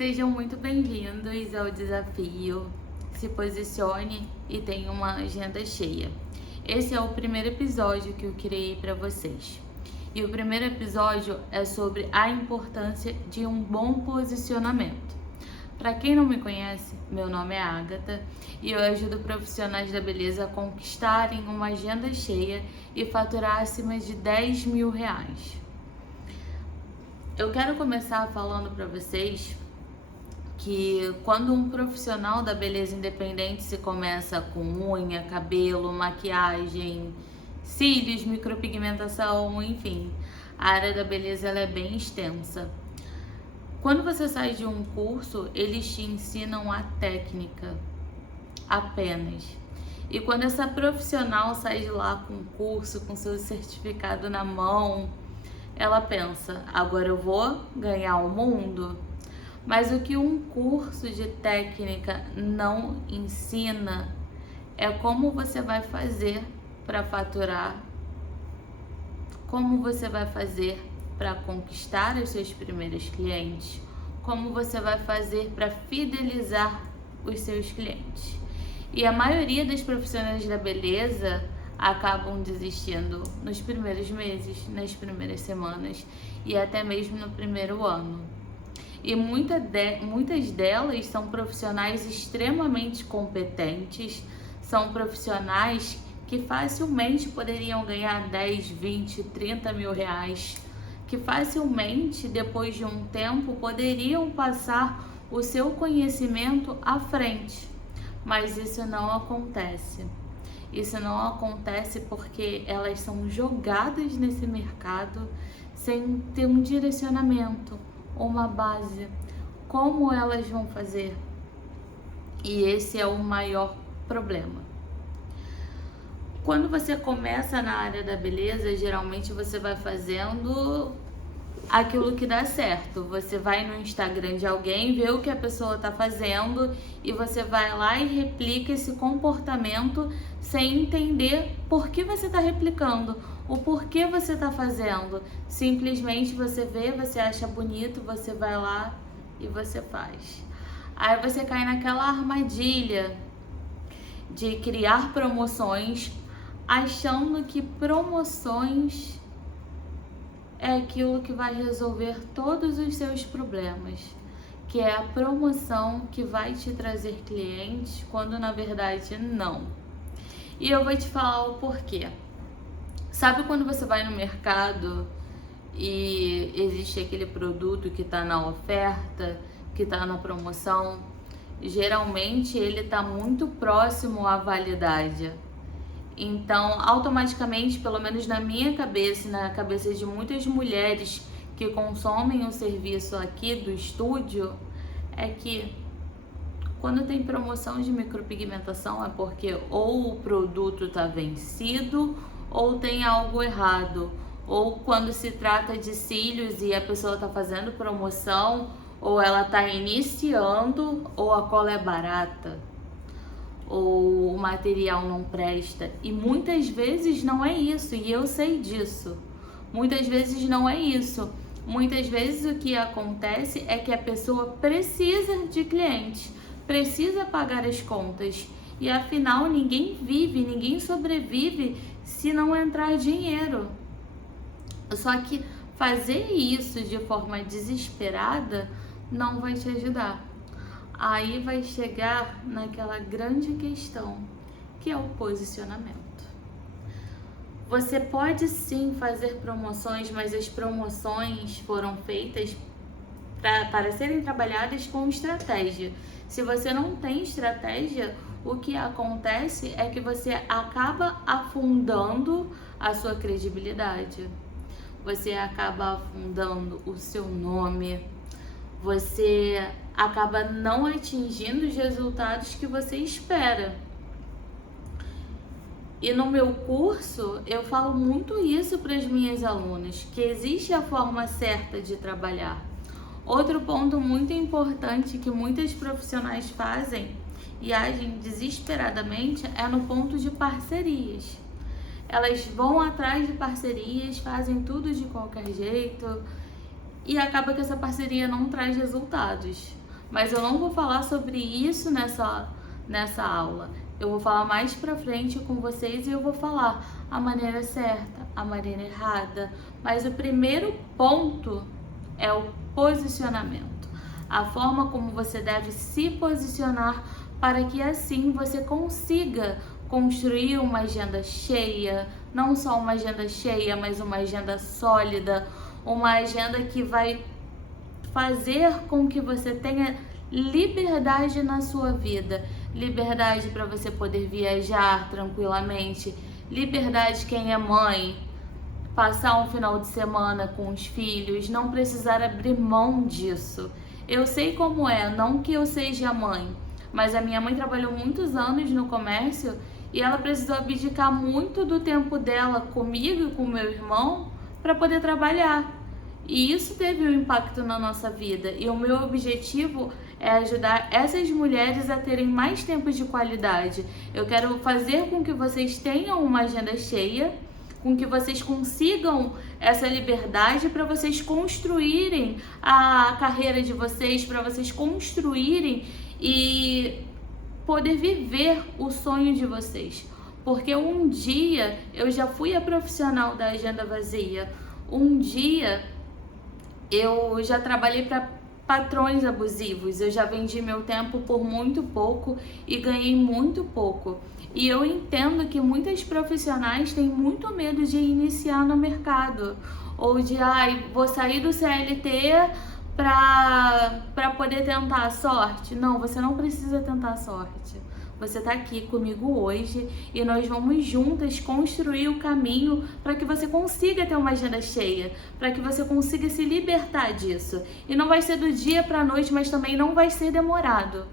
Sejam muito bem-vindos ao desafio Se Posicione e Tenha uma Agenda Cheia. Esse é o primeiro episódio que eu criei para vocês. E o primeiro episódio é sobre a importância de um bom posicionamento. Para quem não me conhece, meu nome é Agatha e eu ajudo profissionais da beleza a conquistarem uma agenda cheia e faturar acima de R$10.000. Eu quero começar falando para vocês que quando um profissional da beleza independente se começa com unha, cabelo, maquiagem, cílios, micropigmentação, enfim, a área da beleza ela é bem extensa. Quando você sai de um curso, eles te ensinam a técnica apenas. E quando essa profissional sai de lá com o curso, com seu certificado na mão, ela pensa, agora eu vou ganhar o mundo? Mas o que um curso de técnica não ensina é como você vai fazer para faturar, como você vai fazer para conquistar os seus primeiros clientes, como você vai fazer para fidelizar os seus clientes. E a maioria dos profissionais da beleza acabam desistindo nos primeiros meses, nas primeiras semanas e até mesmo no primeiro ano. E muitas delas são profissionais extremamente competentes, são profissionais que facilmente poderiam ganhar 10, 20, 30 mil reais, que facilmente, depois de um tempo, poderiam passar o seu conhecimento à frente. Mas isso não acontece. Isso não acontece porque elas são jogadas nesse mercado sem ter um direcionamento, uma base, como elas vão fazer. E esse é o maior problema. Quando você começa na área da beleza, geralmente você vai fazendo aquilo que dá certo. Você vai no Instagram de alguém, vê o que a pessoa está fazendo e você vai lá e replica esse comportamento sem entender por que você está replicando, o porquê você está fazendo. Simplesmente você vê, você acha bonito, você vai lá e você faz. Aí você cai naquela armadilha de criar promoções, achando que promoções é aquilo que vai resolver todos os seus problemas, que é a promoção que vai te trazer clientes, quando na verdade não. E eu vou te falar o porquê. Sabe quando você vai no mercado e existe aquele produto que está na oferta, que está na promoção? Geralmente ele está muito próximo à validade. Então, automaticamente, pelo menos na minha cabeça e na cabeça de muitas mulheres que consomem o serviço aqui do estúdio, é que quando tem promoção de micropigmentação é porque ou o produto está vencido ou tem algo errado. Ou quando se trata de cílios e a pessoa está fazendo promoção, ou ela está iniciando, ou a cola é barata, ou o material não presta. E muitas vezes não é isso, e eu sei disso. Muitas vezes não é isso. Muitas vezes o que acontece é que a pessoa precisa de clientes, precisa pagar as contas. E afinal ninguém vive, ninguém sobrevive se não entrar dinheiro. Só que fazer isso de forma desesperada não vai te ajudar. Aí vai chegar naquela grande questão, que é o posicionamento. Você pode sim fazer promoções, mas as promoções foram feitas para serem trabalhadas com estratégia. Se você não tem estratégia, o que acontece é que você acaba afundando a sua credibilidade. Você acaba afundando o seu nome. Você acaba não atingindo os resultados que você espera. E no meu curso eu falo muito isso para as minhas alunas, que existe a forma certa de trabalhar. Outro ponto muito importante que muitas profissionais fazem e agem desesperadamente é no ponto de parcerias. Elas vão atrás de parcerias, fazem tudo de qualquer jeito e acaba que essa parceria não traz resultados. mas eu não vou falar sobre isso nessa aula. Eu vou falar mais pra frente com vocês e eu vou falar a maneira certa, a maneira errada. Mas o primeiro ponto é o posicionamento. A forma como você deve se posicionar para que assim você consiga construir uma agenda cheia, não só uma agenda cheia, mas uma agenda sólida, uma agenda que vai fazer com que você tenha liberdade na sua vida, liberdade para você poder viajar tranquilamente, liberdade quem é mãe, passar um final de semana com os filhos, não precisar abrir mão disso. Eu sei como é, não que eu seja mãe, mas a minha mãe trabalhou muitos anos no comércio e ela precisou abdicar muito do tempo dela comigo e com meu irmão para poder trabalhar. E isso teve um impacto na nossa vida. E o meu objetivo é ajudar essas mulheres a terem mais tempos de qualidade. Eu quero fazer com que vocês tenham uma agenda cheia, com que vocês consigam essa liberdade para vocês construírem a carreira de vocês, para vocês construírem e poder viver o sonho de vocês. Porque um dia eu já fui a profissional da agenda vazia. Um dia eu já trabalhei para patrões abusivos. Eu já vendi meu tempo por muito pouco e ganhei muito pouco. E eu entendo que muitas profissionais têm muito medo de iniciar no mercado. Ou de, vou sair do CLT para poder tentar a sorte. Não, você não precisa tentar a sorte. Você está aqui comigo hoje e nós vamos juntas construir o caminho para que você consiga ter uma agenda cheia, para que você consiga se libertar disso. E não vai ser do dia para a noite, mas também não vai ser demorado.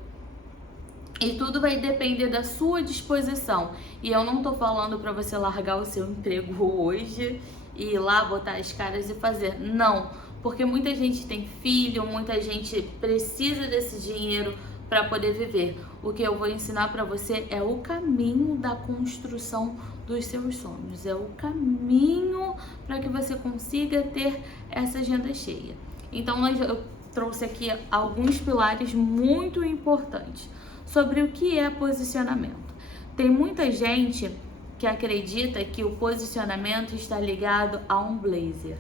E tudo vai depender da sua disposição. E eu não tô falando para você largar o seu emprego hoje e ir lá botar as caras e fazer. Não, porque muita gente tem filho, muita gente precisa desse dinheiro para poder viver. O que eu vou ensinar para você é o caminho da construção dos seus sonhos. É o caminho para que você consiga ter essa agenda cheia. Então eu trouxe aqui alguns pilares muito importantes sobre o que é posicionamento. Tem muita gente que acredita que o posicionamento está ligado a um blazer,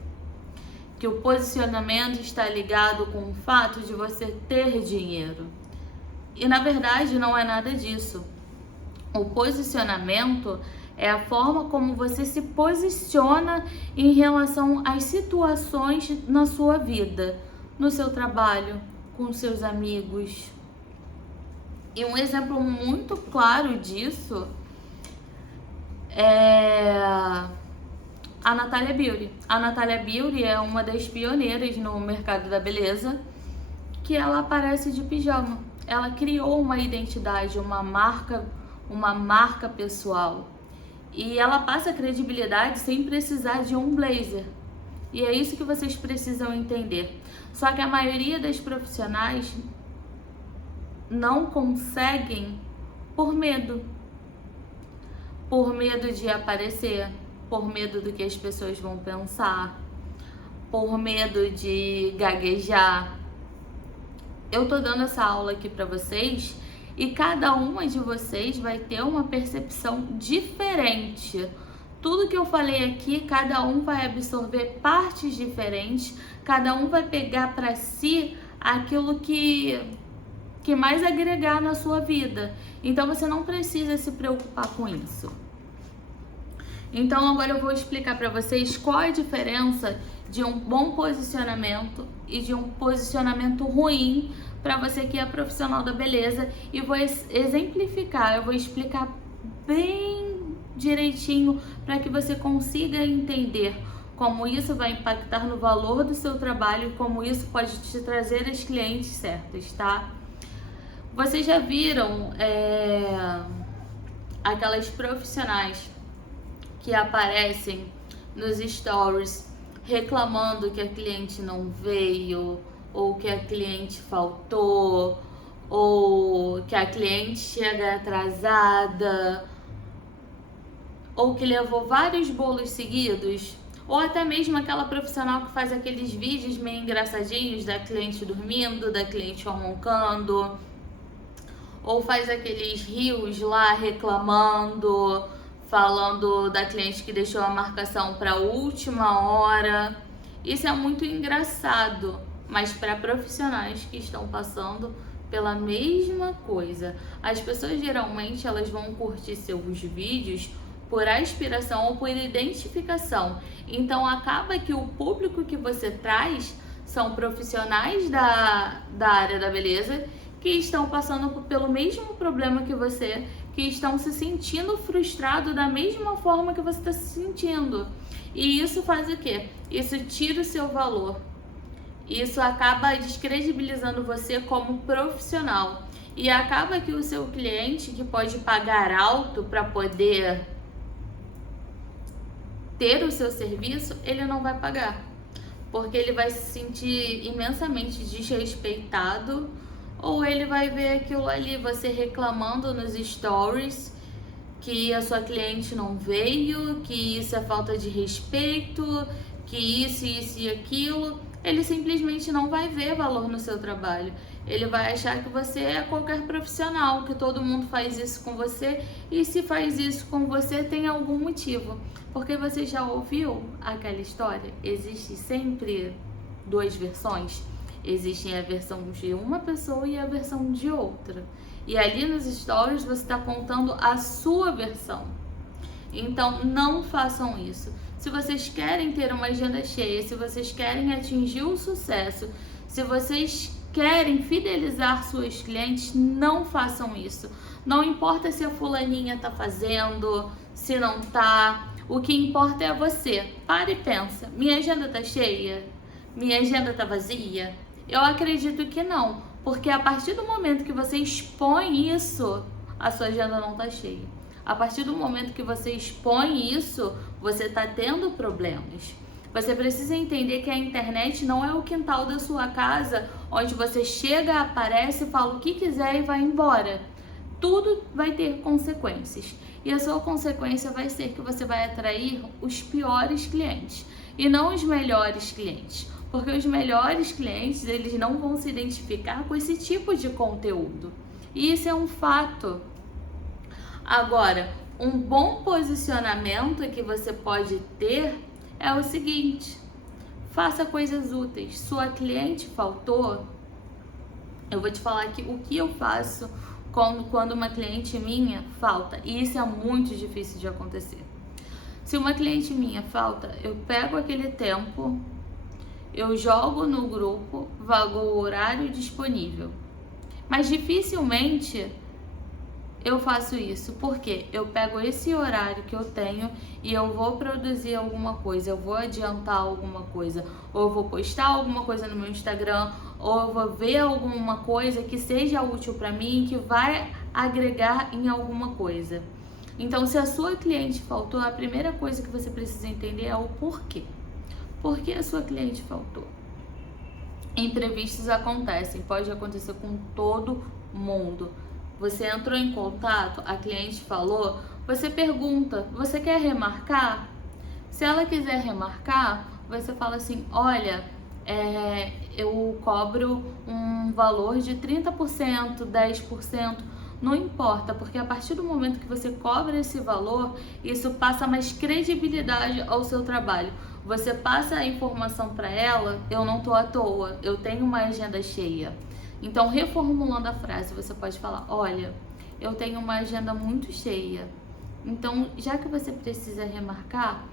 que o posicionamento está ligado com o fato de você ter dinheiro. E na verdade não é nada disso. O posicionamento é a forma como você se posiciona em relação às situações na sua vida, no seu trabalho, com seus amigos. E um exemplo muito claro disso é a Natália Beauty. A Natália Beauty é uma das pioneiras no mercado da beleza, que ela aparece de pijama. Ela criou uma identidade, uma marca pessoal. E ela passa credibilidade sem precisar de um blazer. E é isso que vocês precisam entender. Só que a maioria das profissionais não conseguem por medo. Por medo de aparecer, por medo do que as pessoas vão pensar, por medo de gaguejar. Eu tô dando essa aula aqui para vocês e cada uma de vocês vai ter uma percepção diferente. Tudo que eu falei aqui, cada um vai absorver partes diferentes, cada um vai pegar para si aquilo que mais agregar na sua vida. Então você não precisa se preocupar com isso. Então agora eu vou explicar para vocês qual é a diferença de um bom posicionamento e de um posicionamento ruim para você que é profissional da beleza, e vou exemplificar, eu vou explicar bem direitinho para que você consiga entender como isso vai impactar no valor do seu trabalho e como isso pode te trazer as clientes certas, tá? Vocês já viram aquelas profissionais que aparecem nos stories reclamando que a cliente não veio, ou que a cliente faltou, ou que a cliente chega atrasada, ou que levou vários bolos seguidos, Ou até mesmo aquela profissional que faz aqueles vídeos meio engraçadinhos da cliente dormindo, da cliente roncando, ou faz aqueles reels lá reclamando, falando da cliente que deixou a marcação para a última hora. Isso é muito engraçado, mas para profissionais que estão passando pela mesma coisa, as pessoas geralmente elas vão curtir seus vídeos por aspiração ou por identificação. Então acaba que o público que você traz são profissionais da área da beleza que estão passando pelo mesmo problema que você, que estão se sentindo frustrados da mesma forma que você está se sentindo. E isso faz o quê? Isso tira o seu valor. Isso acaba descredibilizando você como profissional. E acaba que o seu cliente, que pode pagar alto para poder ter o seu serviço, ele não vai pagar. Porque ele vai se sentir imensamente desrespeitado, ou ele vai ver aquilo ali, você reclamando nos stories que a sua cliente não veio, que isso é falta de respeito, que isso e aquilo. Ele simplesmente não vai ver valor no seu trabalho. Ele vai achar que você é qualquer profissional, que todo mundo faz isso com você, e se faz isso com você tem algum motivo. Porque você já ouviu aquela história? Existe sempre duas versões. Existe a versão de uma pessoa e a versão de outra. E ali nos stories você está contando a sua versão. Então não façam isso. Se vocês querem ter uma agenda cheia, se vocês querem atingir o sucesso, se vocês querem fidelizar suas clientes, não façam isso. Não importa se a fulaninha tá fazendo, se não tá. O que importa é você. Para e pensa. Minha agenda tá cheia? Minha agenda tá vazia? Eu acredito que não. Porque a partir do momento que você expõe isso, a sua agenda não tá cheia. A partir do momento que você expõe isso, você está tendo problemas. Você precisa entender que a internet não é o quintal da sua casa, onde você chega, aparece, fala o que quiser e vai embora. Tudo vai ter consequências. E a sua consequência vai ser que você vai atrair os piores clientes e não os melhores clientes. Porque os melhores clientes, eles não vão se identificar com esse tipo de conteúdo. E isso é um fato. Agora, um bom posicionamento que você pode ter é o seguinte: faça coisas úteis. Sua cliente faltou, eu vou te falar aqui o que eu faço quando uma cliente minha falta. E isso é muito difícil de acontecer. Se uma cliente minha falta, eu pego aquele tempo, eu jogo no grupo, vago o horário disponível. Mas dificilmente eu faço isso, porque eu pego esse horário que eu tenho e eu vou produzir alguma coisa, eu vou adiantar alguma coisa, ou eu vou postar alguma coisa no meu Instagram, ou eu vou ver alguma coisa que seja útil para mim, que vai agregar em alguma coisa. Então, se a sua cliente faltou, a primeira coisa que você precisa entender é o porquê. Por que a sua cliente faltou? Imprevistos acontecem, pode acontecer com todo mundo. Você entrou em contato, a cliente falou, você pergunta, você quer remarcar? Se ela quiser remarcar, você fala assim, olha, eu cobro um valor de 30%, 10%, não importa, porque a partir do momento que você cobra esse valor, isso passa mais credibilidade ao seu trabalho. Você passa a informação para ela, eu não tô à toa, eu tenho uma agenda cheia. Então, reformulando a frase, você pode falar, olha, eu tenho uma agenda muito cheia. Então, já que você precisa remarcar,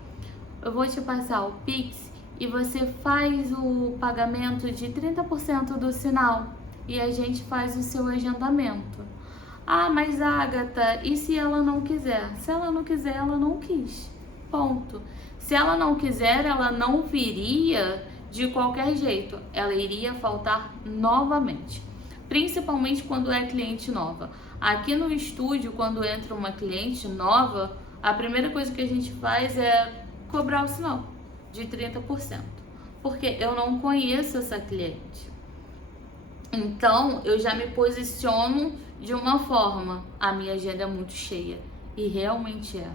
eu vou te passar o Pix e você faz o pagamento de 30% do sinal e a gente faz o seu agendamento. Ah, mas Agatha, e se ela não quiser? Se ela não quiser, ela não quis. Ponto. Se ela não quiser, ela não viria de qualquer jeito. Ela iria faltar novamente. Principalmente quando é cliente nova. Aqui no estúdio, quando entra uma cliente nova, a primeira coisa que a gente faz é cobrar o sinal de 30%. Porque eu não conheço essa cliente. Então, eu já me posiciono de uma forma. A minha agenda é muito cheia. E realmente é.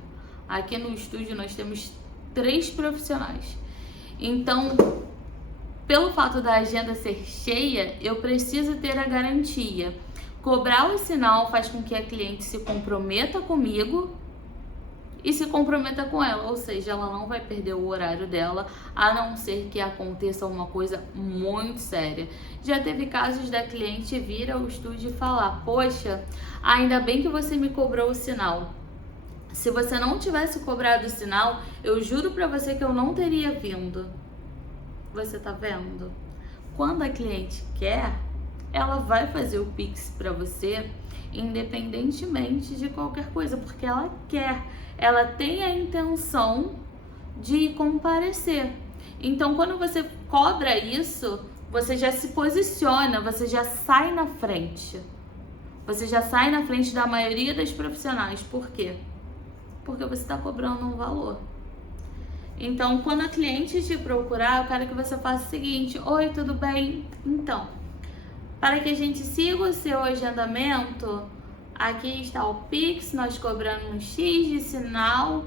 Aqui no estúdio nós temos 3 profissionais. Então, pelo fato da agenda ser cheia, eu preciso ter a garantia. Cobrar o sinal faz com que a cliente se comprometa comigo e se comprometa com ela, ou seja, ela não vai perder o horário dela, a não ser que aconteça uma coisa muito séria. Já teve casos da cliente vir ao estúdio e falar: poxa, ainda bem que você me cobrou o sinal. Se você não tivesse cobrado o sinal, eu juro pra você que eu não teria vindo. Você tá vendo? Quando a cliente quer, ela vai fazer o Pix pra você, independentemente de qualquer coisa, porque ela quer. Ela tem a intenção de comparecer. Então, quando você cobra isso, você já se posiciona, você já sai na frente. Você já sai na frente da maioria das profissionais. Por quê? Porque você está cobrando um valor. Então, quando a cliente te procurar, eu quero que você faça o seguinte: oi, tudo bem? Então, para que a gente siga o seu agendamento, aqui está o Pix, nós cobramos um X de sinal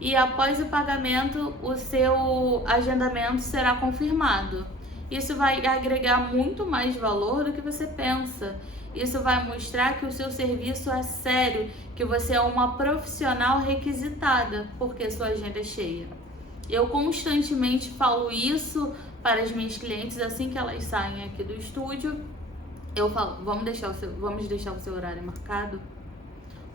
e após o pagamento o seu agendamento será confirmado. Isso vai agregar muito mais valor do que você pensa. Isso vai mostrar que o seu serviço é sério, que você é uma profissional requisitada, porque sua agenda é cheia. Eu constantemente falo isso para as minhas clientes assim que elas saem aqui do estúdio. Eu falo: vamos deixar o seu horário marcado,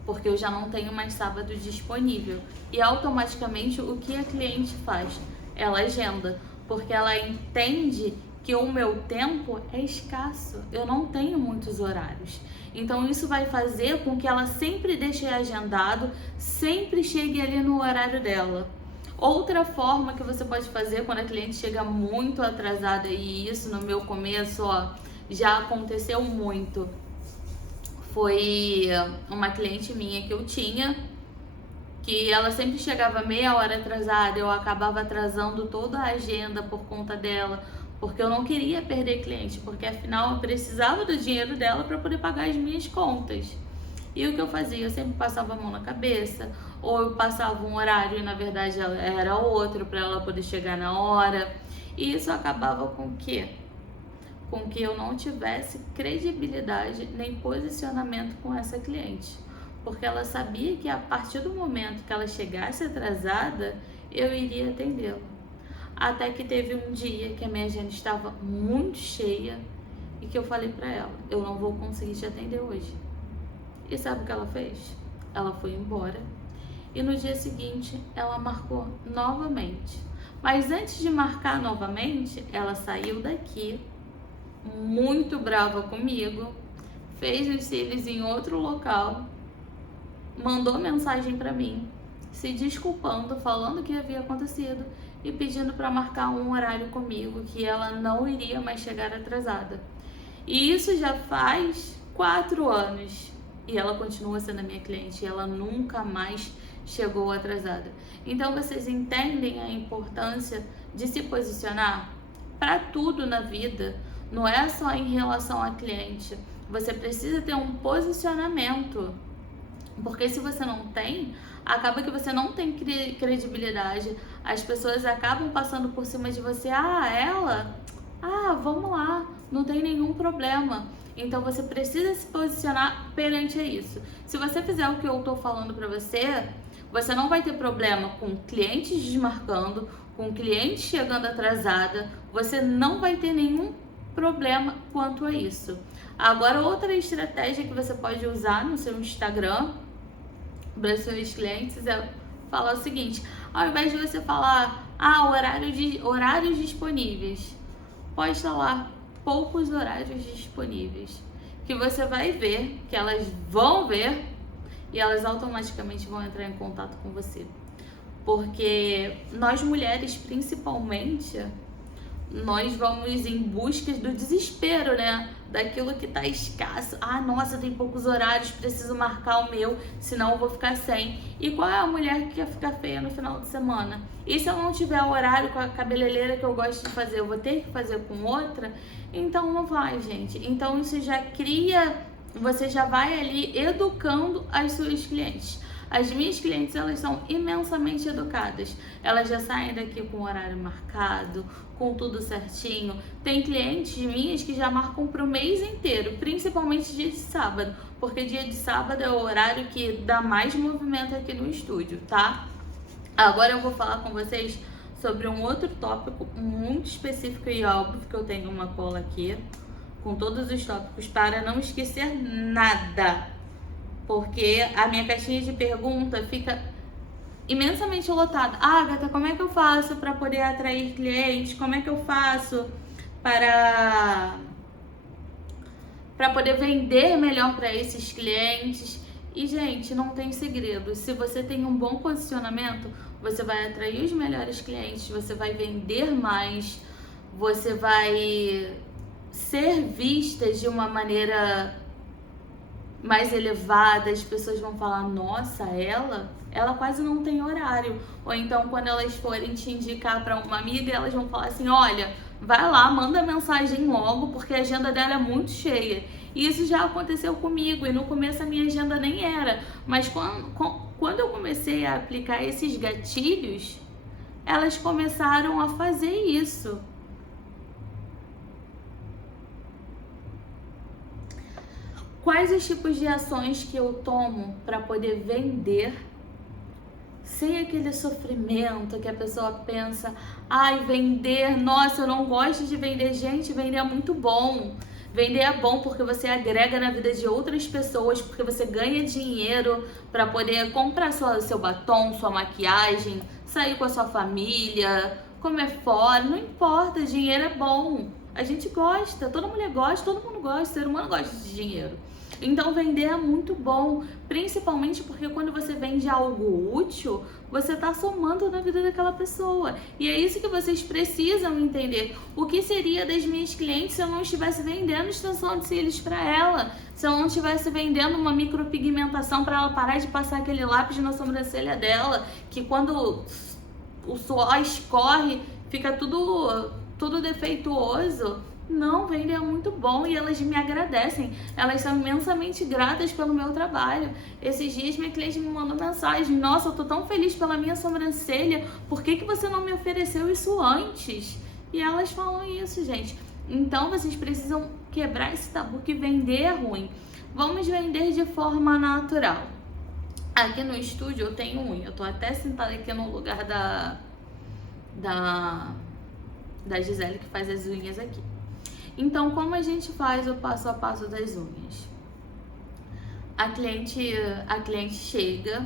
porque eu já não tenho mais sábado disponível. E automaticamente o que a cliente faz? Ela agenda, porque ela entende que o meu tempo é escasso, eu não tenho muitos horários. Então isso vai fazer com que ela sempre deixe agendado, sempre chegue ali no horário dela. Outra forma que você pode fazer quando a cliente chega muito atrasada, e isso no meu começo, já aconteceu muito. Foi uma cliente minha que eu tinha, que ela sempre chegava meia hora atrasada, eu acabava atrasando toda a agenda por conta dela, porque eu não queria perder cliente, porque afinal eu precisava do dinheiro dela para poder pagar as minhas contas. E o que eu fazia? Eu sempre passava a mão na cabeça, ou eu passava um horário e na verdade era outro para ela poder chegar na hora. E isso acabava com que eu não tivesse credibilidade nem posicionamento com essa cliente, porque ela sabia que a partir do momento que ela chegasse atrasada, eu iria atendê-la. Até que teve um dia que a minha agenda estava muito cheia e que eu falei para ela: eu não vou conseguir te atender hoje. E sabe o que ela fez? Ela foi embora e no dia seguinte ela marcou novamente. Mas antes de marcar novamente, ela saiu daqui muito brava comigo, fez os cílios em outro local, mandou mensagem para mim, se desculpando, falando o que havia acontecido e pedindo para marcar um horário comigo, que ela não iria mais chegar atrasada. E isso já faz 4 anos e ela continua sendo a minha cliente, e ela nunca mais chegou atrasada. Então vocês entendem a importância de se posicionar para tudo na vida. Não é só em relação a cliente. Você precisa ter um posicionamento. Porque se você não tem, acaba que você não tem credibilidade. As pessoas acabam passando por cima de você. Vamos lá, não tem nenhum problema. Então você precisa se posicionar perante isso. Se você fizer o que eu tô falando pra você, você não vai ter problema com clientes desmarcando, com cliente chegando atrasada. Você não vai ter nenhum problema quanto a isso. Agora, outra estratégia que você pode usar no seu Instagram para os seus clientes é falar o seguinte: ao invés de você falar horários disponíveis, posta lá poucos horários disponíveis, que você vai ver, que elas vão ver e elas automaticamente vão entrar em contato com você. Porque nós mulheres, principalmente, nós vamos em busca do desespero, né? Daquilo que tá escasso. Nossa, tem poucos horários, preciso marcar o meu, senão eu vou ficar sem. E qual é a mulher que quer ficar feia no final de semana? E se eu não tiver o horário com a cabeleireira que eu gosto de fazer, eu vou ter que fazer com outra? Então não vai, gente. Então isso já cria, você já vai ali educando as suas clientes. As minhas clientes, elas são imensamente educadas. Elas já saem daqui com o horário marcado, com tudo certinho. Tem clientes minhas que já marcam para o mês inteiro, principalmente dia de sábado, porque dia de sábado é o horário que dá mais movimento aqui no estúdio, tá? Agora eu vou falar com vocês sobre um outro tópico muito específico e óbvio, que eu tenho uma cola aqui com todos os tópicos para não esquecer nada, porque a minha caixinha de pergunta fica imensamente lotada. Agatha, como é que eu faço para poder atrair clientes? Como é que eu faço para poder vender melhor para esses clientes? E, gente, não tem segredo. Se você tem um bom posicionamento, você vai atrair os melhores clientes, você vai vender mais, você vai ser vista de uma maneira mais elevada. As pessoas vão falar, nossa, ela quase não tem horário. Ou então, quando elas forem te indicar para uma amiga, elas vão falar assim, olha, vai lá, manda mensagem logo, porque a agenda dela é muito cheia. E isso já aconteceu comigo, e no começo a minha agenda nem era. Mas quando eu comecei a aplicar esses gatilhos, elas começaram a fazer isso. Quais os tipos de ações que eu tomo para poder vender sem aquele sofrimento que a pessoa pensa, ai, vender, nossa, eu não gosto de vender. Gente, vender é muito bom. Vender é bom porque você agrega na vida de outras pessoas, porque você ganha dinheiro para poder comprar seu batom, sua maquiagem, sair com a sua família, comer fora, não importa, dinheiro é bom. A gente gosta, toda mulher gosta, todo mundo gosta, o ser humano gosta de dinheiro. Então vender é muito bom, principalmente porque quando você vende algo útil, você está somando na vida daquela pessoa. E é isso que vocês precisam entender. O que seria das minhas clientes se eu não estivesse vendendo extensão de cílios para ela? Se eu não estivesse vendendo uma micropigmentação para ela parar de passar aquele lápis na sobrancelha dela, que quando o suor escorre, fica tudo defeituoso? Não, vender é muito bom e elas me agradecem. Elas são imensamente gratas pelo meu trabalho. Esses dias minha cliente me mandou mensagem, nossa, eu tô tão feliz pela minha sobrancelha, por que você não me ofereceu isso antes? E elas falam isso, gente. Então vocês precisam quebrar esse tabu que vender é ruim. Vamos vender de forma natural. Aqui no estúdio eu tenho unha, eu tô até sentada aqui no lugar da Gisele, que faz as unhas aqui. Então, como a gente faz o passo a passo das unhas? A cliente chega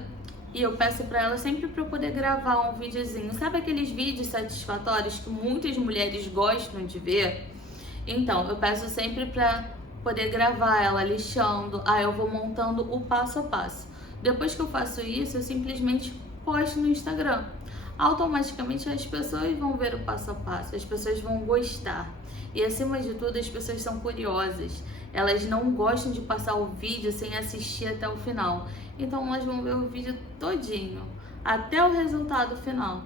e eu peço para ela sempre para eu poder gravar um videozinho. Sabe aqueles vídeos satisfatórios que muitas mulheres gostam de ver? Então, eu peço sempre para poder gravar ela lixando. Aí eu vou montando o passo a passo. Depois que eu faço isso, eu simplesmente posto no Instagram. Automaticamente as pessoas vão ver o passo a passo, as pessoas vão gostar. E acima de tudo, as pessoas são curiosas. Elas não gostam de passar o vídeo sem assistir até o final. Então elas vão ver o vídeo todinho, até o resultado final.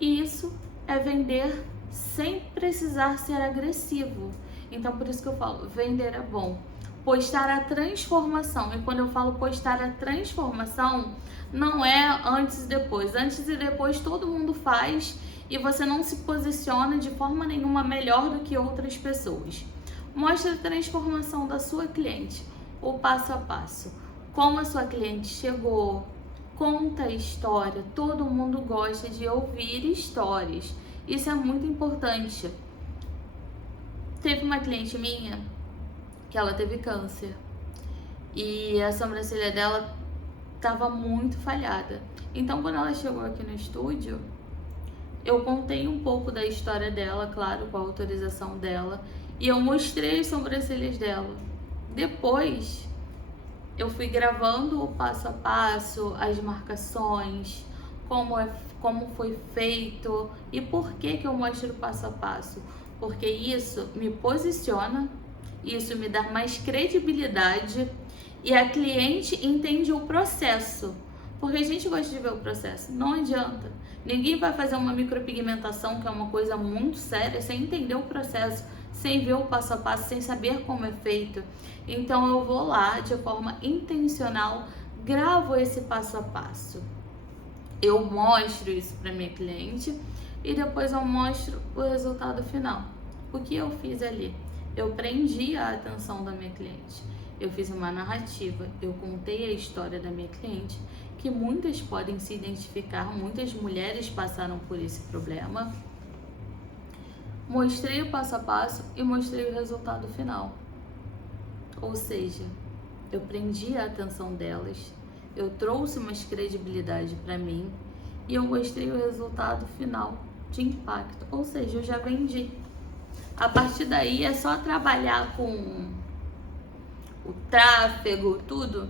E isso é vender sem precisar ser agressivo. Então por isso que eu falo, vender é bom. Postar a transformação. E quando eu falo postar a transformação, não é antes e depois. Antes e depois todo mundo faz e você não se posiciona de forma nenhuma melhor do que outras pessoas. Mostre a transformação da sua cliente, o passo a passo. Como a sua cliente chegou, conta a história. Todo mundo gosta de ouvir histórias. Isso é muito importante. Teve uma cliente minha que ela teve câncer e a sobrancelha dela estava muito falhada. Então, quando ela chegou aqui no estúdio, eu contei um pouco da história dela, claro, com a autorização dela, e eu mostrei as sobrancelhas dela. Depois, eu fui gravando o passo a passo, as marcações, como foi feito e por que eu mostro o passo a passo. Porque isso me posiciona, isso me dá mais credibilidade e a cliente entende o processo. Porque a gente gosta de ver o processo, não adianta. Ninguém vai fazer uma micropigmentação, que é uma coisa muito séria, sem entender o processo, sem ver o passo a passo, sem saber como é feito. Então eu vou lá de forma intencional gravo esse passo a passo. Eu mostro isso para minha cliente e depois eu mostro o resultado final. O que eu fiz ali? Eu prendi a atenção da minha cliente. Eu fiz uma narrativa, eu contei a história da minha cliente, que muitas podem se identificar, muitas mulheres passaram por esse problema. Mostrei o passo a passo e mostrei o resultado final. Ou seja, eu prendi a atenção delas, eu trouxe mais credibilidade para mim e eu mostrei o resultado final de impacto. Ou seja, eu já vendi. A partir daí é só trabalhar com o tráfego, tudo,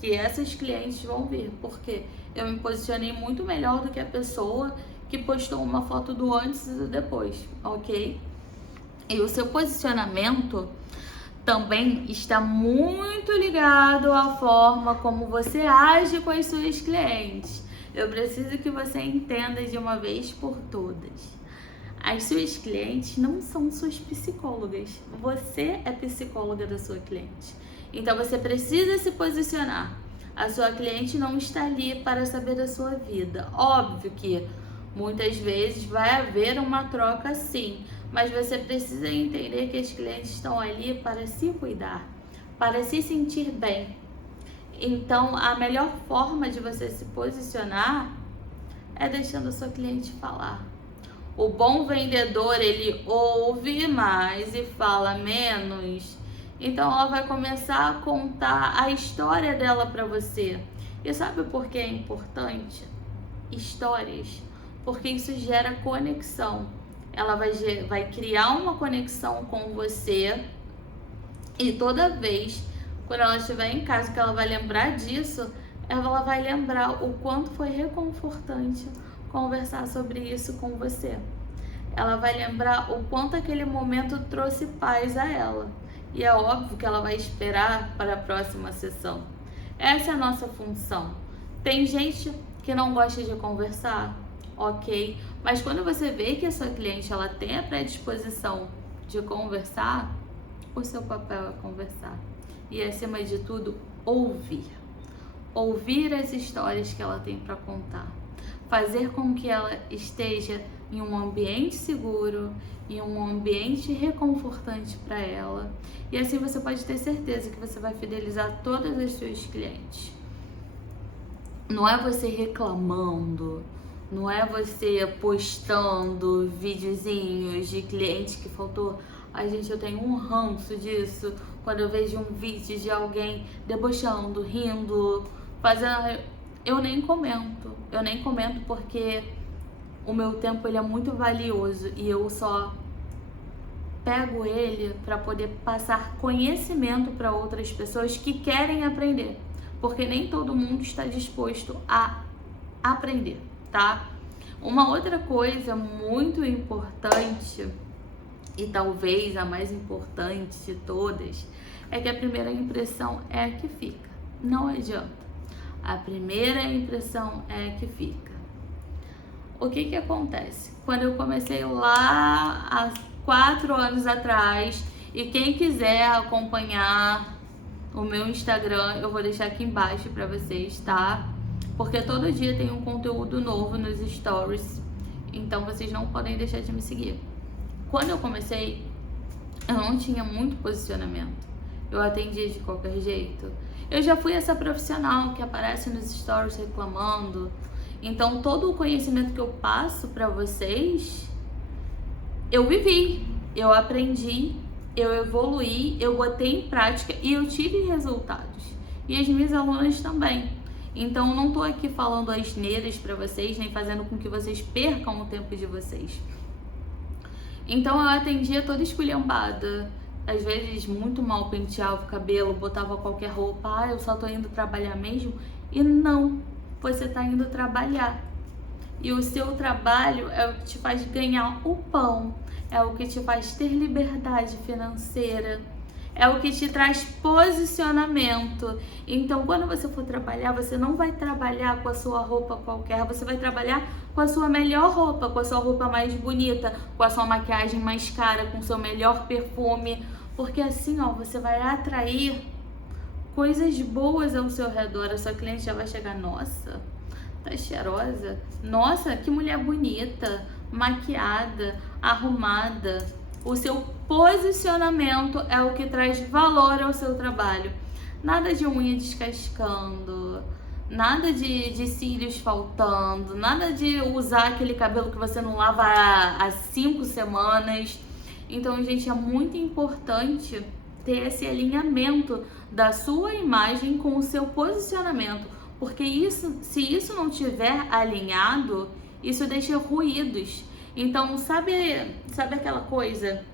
que essas clientes vão vir, porque eu me posicionei muito melhor do que a pessoa que postou uma foto do antes e do depois, ok? E o seu posicionamento também está muito ligado à forma como você age com as suas clientes. Eu preciso que você entenda de uma vez por todas. As suas clientes não são suas psicólogas. Você é psicóloga da sua cliente. Então você precisa se posicionar. A sua cliente não está ali para saber da sua vida. Óbvio que muitas vezes vai haver uma troca sim, mas você precisa entender que as clientes estão ali para se cuidar, para se sentir bem. Então a melhor forma de você se posicionar é deixando a sua cliente falar. O bom vendedor, ele ouve mais e fala menos. Então ela vai começar a contar a história dela para você. E sabe por que é importante? Histórias. Porque isso gera conexão. Ela vai criar uma conexão com você. E toda vez, quando ela estiver em casa, que ela vai lembrar disso, ela vai lembrar o quanto foi reconfortante conversar sobre isso com você. Ela vai lembrar o quanto aquele momento trouxe paz a ela. E é óbvio que ela vai esperar para a próxima sessão. Essa é a nossa função. Tem gente que não gosta de conversar, ok? Mas quando você vê que a sua cliente ela tem a predisposição de conversar, o seu papel é conversar. E acima de tudo, ouvir. Ouvir as histórias que ela tem para contar. Fazer com que ela esteja em um ambiente seguro, em um ambiente reconfortante para ela. E assim você pode ter certeza que você vai fidelizar todas as suas clientes. Não é você reclamando, não é você postando videozinhos de cliente que faltou. Ai, gente, eu tenho um ranço disso. Quando eu vejo um vídeo de alguém debochando, rindo, fazendo... Eu nem comento porque o meu tempo ele é muito valioso e eu só pego ele para poder passar conhecimento para outras pessoas que querem aprender, porque nem todo mundo está disposto a aprender, tá? Uma outra coisa muito importante, e talvez a mais importante de todas, é que a primeira impressão é a que fica. Não adianta. A primeira impressão é a que fica. O que acontece? Quando eu comecei lá há 4 anos atrás, e quem quiser acompanhar o meu Instagram, eu vou deixar aqui embaixo para vocês, tá? Porque todo dia tem um conteúdo novo nos stories, então vocês não podem deixar de me seguir. Quando eu comecei, eu não tinha muito posicionamento. Eu atendia de qualquer jeito. Eu já fui essa profissional que aparece nos stories reclamando. Então, todo o conhecimento que eu passo para vocês, eu vivi, eu aprendi, eu evoluí, eu botei em prática e eu tive resultados. E as minhas alunas também. Então, eu não tô aqui falando asneiras para vocês, nem fazendo com que vocês percam o tempo de vocês. Então, eu atendia toda esculhambada. Às vezes, muito mal penteava o cabelo, botava qualquer roupa. Ah, eu só tô indo trabalhar mesmo. E não, você tá indo trabalhar. E o seu trabalho é o que te faz ganhar o pão. É o que te faz ter liberdade financeira. É o que te traz posicionamento. Então, quando você for trabalhar, você não vai trabalhar com a sua roupa qualquer. Você vai trabalhar com a sua melhor roupa, com a sua roupa mais bonita, com a sua maquiagem mais cara, com o seu melhor perfume. Porque assim, ó, você vai atrair coisas boas ao seu redor. A sua cliente já vai chegar, nossa, tá cheirosa, nossa, que mulher bonita, maquiada, arrumada. O seu posicionamento é o que traz valor ao seu trabalho. Nada de unha descascando, nada de cílios faltando, nada de usar aquele cabelo que você não lava há 5 semanas. Então, gente, é muito importante ter esse alinhamento da sua imagem com o seu posicionamento, porque se isso não tiver alinhado, isso deixa ruídos. Então, sabe aquela coisa?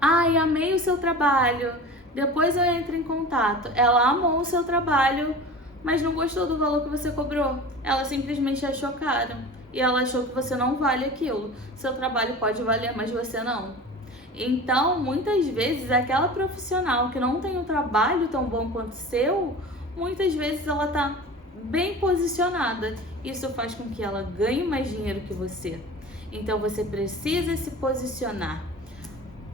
Ai, amei o seu trabalho, depois eu entro em contato. Ela amou o seu trabalho, mas não gostou do valor que você cobrou. Ela simplesmente achou caro e ela achou que você não vale aquilo. Seu trabalho pode valer, mas você não. Então, muitas vezes, aquela profissional que não tem um trabalho tão bom quanto o seu, muitas vezes ela tá bem posicionada. Isso faz com que ela ganhe mais dinheiro que você. Então, você precisa se posicionar.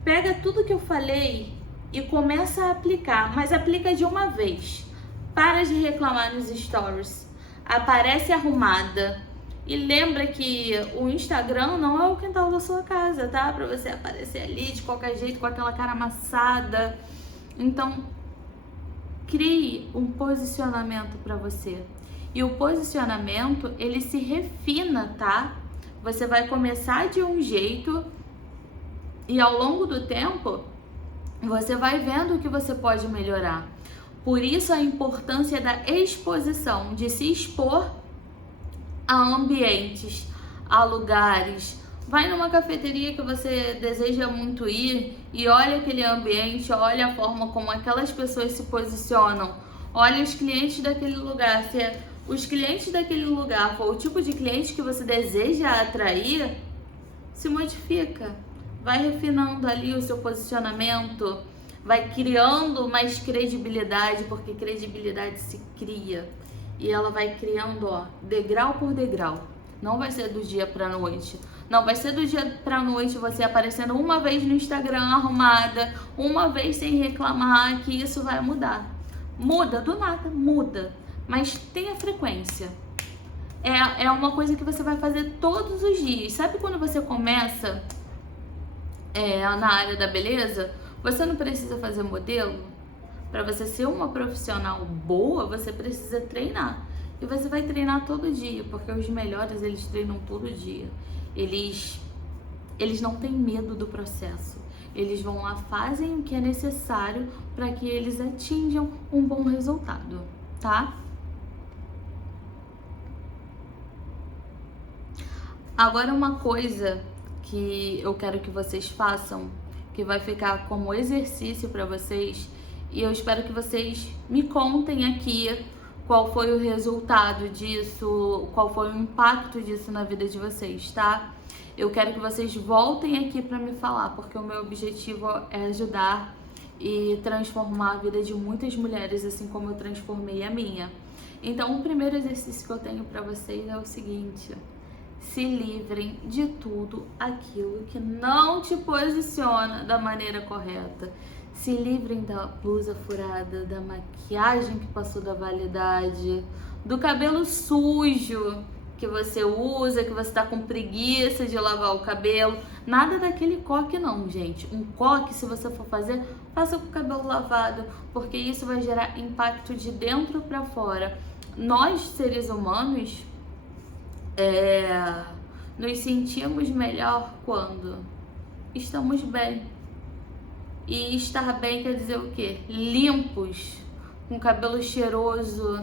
Pega tudo que eu falei e começa a aplicar, mas aplica de uma vez. Para de reclamar nos stories. Aparece arrumada. E lembra que o Instagram não é o quintal da sua casa, tá? Pra você aparecer ali de qualquer jeito, com aquela cara amassada. Então, crie um posicionamento pra você. E o posicionamento, ele se refina, tá? Você vai começar de um jeito e ao longo do tempo, você vai vendo o que você pode melhorar. Por isso a importância da exposição, de se expor a ambientes, a lugares. Vai numa cafeteria que você deseja muito ir e olha aquele ambiente, olha a forma como aquelas pessoas se posicionam, olha os clientes daquele lugar. Se os clientes daquele lugar for o tipo de cliente que você deseja atrair, se modifica. Vai refinando ali o seu posicionamento, vai criando mais credibilidade, porque credibilidade se cria. E ela vai criando, ó, degrau por degrau. Não vai ser do dia pra noite. Não vai ser do dia pra noite você aparecendo uma vez no Instagram arrumada, uma vez sem reclamar, que isso vai mudar. Muda, do nada, muda. Mas tenha frequência. É uma coisa que você vai fazer todos os dias. Sabe quando você começa na área da beleza? Você não precisa fazer modelo. Para você ser uma profissional boa, você precisa treinar. E você vai treinar todo dia, porque os melhores, eles treinam todo dia. Eles não têm medo do processo. Eles vão lá, fazem o que é necessário para que eles atinjam um bom resultado, tá? Agora, uma coisa que eu quero que vocês façam, que vai ficar como exercício para vocês, e eu espero que vocês me contem aqui qual foi o resultado disso, qual foi o impacto disso na vida de vocês, tá? Eu quero que vocês voltem aqui para me falar, porque o meu objetivo é ajudar e transformar a vida de muitas mulheres, assim como eu transformei a minha. Então, o primeiro exercício que eu tenho para vocês é o seguinte: se livrem de tudo aquilo que não te posiciona da maneira correta. Se livrem da blusa furada, da maquiagem que passou da validade, do cabelo sujo que você usa, que você tá com preguiça de lavar o cabelo. Nada daquele coque não, gente. Um coque, se você for fazer, faça com o cabelo lavado, porque isso vai gerar impacto de dentro para fora. Nós, seres humanos, nos sentimos melhor quando estamos bem. E estar bem quer dizer o quê? Limpos, com cabelo cheiroso,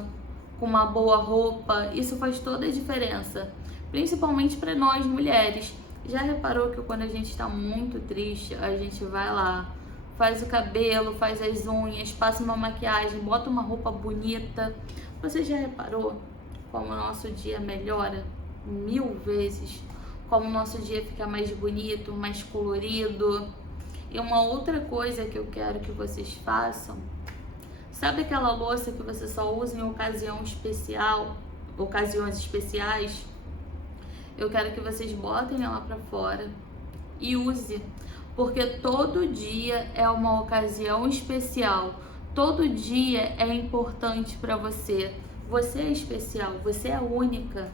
com uma boa roupa. Isso faz toda a diferença, principalmente para nós mulheres. Já reparou que quando a gente está muito triste, a gente vai lá, faz o cabelo, faz as unhas, passa uma maquiagem, bota uma roupa bonita. Você já reparou como o nosso dia melhora 1000 vezes? Como o nosso dia fica mais bonito, mais colorido? E uma outra coisa que eu quero que vocês façam, sabe aquela louça que você só usa em ocasiões especiais? Eu quero que vocês botem ela pra fora e use, porque todo dia é uma ocasião especial. Todo dia é importante para você. Você é especial, você é única.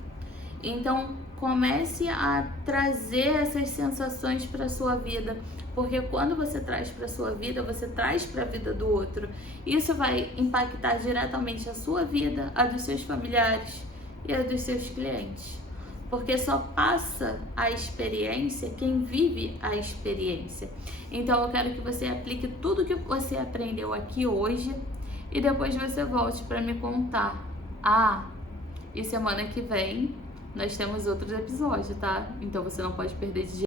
Então, comece a trazer essas sensações para sua vida, porque quando você traz para sua vida, você traz para a vida do outro. Isso vai impactar diretamente a sua vida, a dos seus familiares e a dos seus clientes. Porque só passa a experiência quem vive a experiência. Então eu quero que você aplique tudo que você aprendeu aqui hoje e depois você volte para me contar. E semana que vem nós temos outros episódios, tá? Então você não pode perder de